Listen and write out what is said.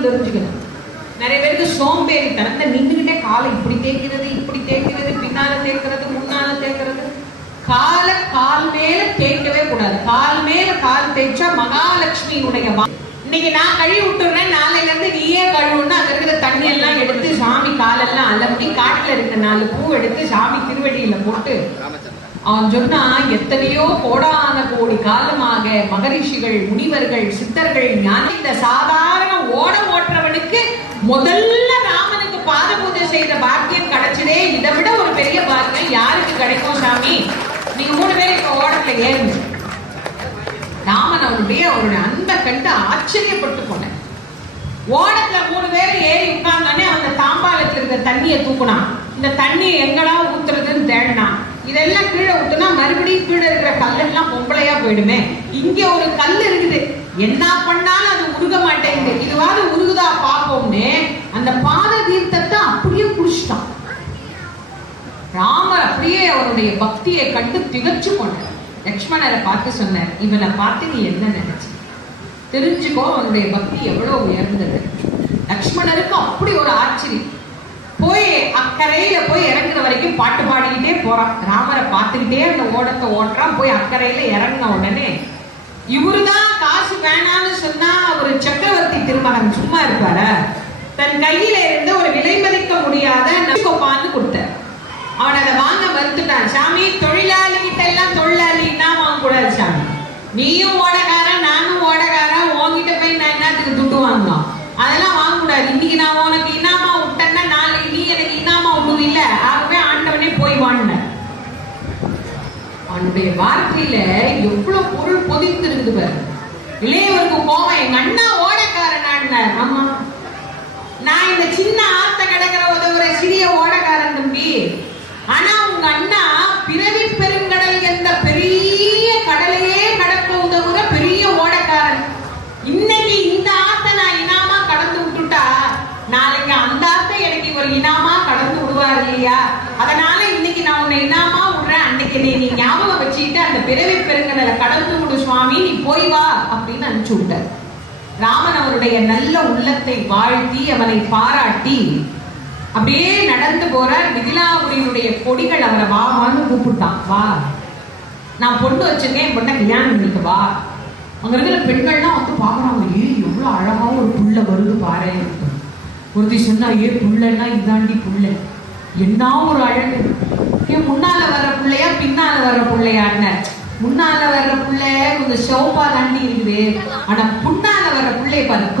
நீங்களும் தெரிஞ்சுக்கணும். நிறைய பேருக்கு சோம்பேறி தனத்தை நின்றுகிட்டே காலை இப்படி தேய்க்கிறது, பின்னால தேய்க்கிறது, முன்னால தேய்க்கிறது. கால் மேல தேய்க்கவே கூடாது. கால் மேல கால் தேய்ச்சா மகாலட்சுமியுடைய இன்னைக்கு நான் கழுவி விட்டுறேன், நாளையில இருந்து நீயே கழுவுன்னு அங்க இருக்கிற தண்ணி எல்லாம் எடுத்து சாமி காலெல்லாம் அலம்பி காட்டுல இருக்க 4 பூ எடுத்து சாமி திருவடியில போட்டு அவன் சொன்னா, எத்தனையோ கோடான கோடி காலமாக மகரிஷிகள், முனிவர்கள், சித்தர்கள், ஞான இந்த சாதாரண ஓட்டுறவனுக்கு முதல்ல ராமனுக்கு பாத பூஜை செய்த பாக்கியம் கிடைச்சதே. இதை விட ஒரு பெரிய பாக்கியம் யாருக்கு கிடைக்கும் சாமி? நீங்க 3 பேர் இப்ப ஓடத்துல ஏறுங்க. ராமன் அவருடைய அன்பை கண்டு ஆச்சரியப்பட்டு போன ஓடத்துல 3 பேர் ஏறி உட்கார்ந்தானே அந்த தாம்பாலத்துல இருக்க தண்ணியை தூக்குனான். இந்த தண்ணியை எங்கடா ஊத்துறதுன்னு தேடினான். இதெல்லாம் கீழே விட்டுனா மறுபடியும் கீழே இருக்கிற கல்லெல்லாம் பொம்பளையா போயிடுமே. இங்க ஒரு கல் இருக்குது, என்ன பண்ணாலும் அது உருக மாட்டேங்குது, இதுவாது உருகுதா பார்ப்போம்னு அந்த பாத தீர்த்தத்தை அப்படியே குடிச்சிட்டான். ராமர் அப்படியே அவருடைய பக்தியை கண்டு திகச்சு கொண்டார். லக்ஷ்மணரை பார்த்து சொன்னார், இவனை பார்த்து நீ என்ன நினைச்ச? தெரிஞ்சுக்கோ அவனுடைய பக்தி எவ்வளவு உயர்ந்தது. லக்ஷ்மணருக்கு அப்படி ஒரு ஆச்சரியம். போய் அக்கறையில போய் இறங்குற வரைக்கும் பாட்டு பாடிக்கிட்டே போறான். ராமரை பார்த்துக்கிட்டே அந்த ஓடத்தை ஓட்டுறான். போய் அக்கறையில இறங்கின உடனே இவருதான் காசு வேணான்னு சொன்னா அவரு சக்கரவர்த்தி திருமகன் சும்மா இருப்பார, தன் கையில இருந்து ஒரு விலை மதிக்க முடியாத நம்பிக்கொப்பான்னு கொடுத்தார். அவன் அதை வாங்க மறுத்துட்டான். சாமி, தொழிலாளி கிட்ட எல்லாம் தொழிலாளின்னா வாங்க கூடாது சாமி. நீயும் ஓடக்காரன், நானும் ஓடக்காரன், உன்கிட்ட போய் நான் என்னத்துக்கு துட்டு வாங்கணும்? அதெல்லாம் வாங்க கூடாது. இன்னைக்கு நான் உனக்கு இனாமா விட்டேன்னா நாளைக்கு நீ எனக்கு இனாமா ஒண்ணும் இல்ல. ஆகவே ஆண்டவனே போய் வாங்கின. அவனுடைய வார்த்தையில எவ்வளவு பொருள் பொதித்து இருந்து. இளையவருக்கு கோவம், எங்க அண்ணா ஓடக்காரன். ஆமா, நான் இந்த சின்ன ஆத்த கடற்கரை உதவுற சிறிய ஓடக்காரன் தம்பி. ஆனா உங்க அண்ணா பிறவி பெருங்கடல் என்ற பெரிய கடலையே கடக்க உதவுற பெரிய ஓடக்காரன். இன்னைக்கு இந்த ஆத்த நான் இனாமா கடந்து விட்டுட்டா நாளைக்கு அந்த ஆத்த எனக்கு இவர் இனாமா கடந்து விடுவார் இல்லையா? அதனால இன்னைக்கு நான் உன்னை இனாமா விடுறேன். அன்னைக்கு நீ ஞாபகம் வச்சுக்கிட்டு அந்த பிறவி பெருங்கடலை கடந்து விடு சுவாமி, நீ போய் வா அப்படின்னு அனுப்பிச்சு விட்டார். ராமன் அவருடைய நல்ல உள்ளத்தை வாழ்த்தி அவனை பாராட்டி அப்படியே நடந்து போறார். மிதிலாபுரியினுடைய கொடிகள் அவரை வான்னு கூப்பிட்டான். வா, நான் பொண்ணு வச்சிருக்கேன், என் பொண்ணை கல்யாணம் பண்ணிட்டு வா. அங்க இருக்கிற பெண்கள்லாம் வந்து பாக்குறாங்க, எவ்வளவு அழகா ஒரு புள்ள வருது பாரு. ஒருத்தி சொன்னா, புள்ளன்னா இதாண்டி புள்ள, என்ன ஒரு அழகு. முன்னால வர்ற பிள்ளையா பின்னால வர்ற பிள்ளையான்னு? முன்னால வர்ற பிள்ளை கொஞ்சம் சிவப்பா தாண்டி இருக்குது, ஆனா முன்னால வர்ற பிள்ளைய பாரு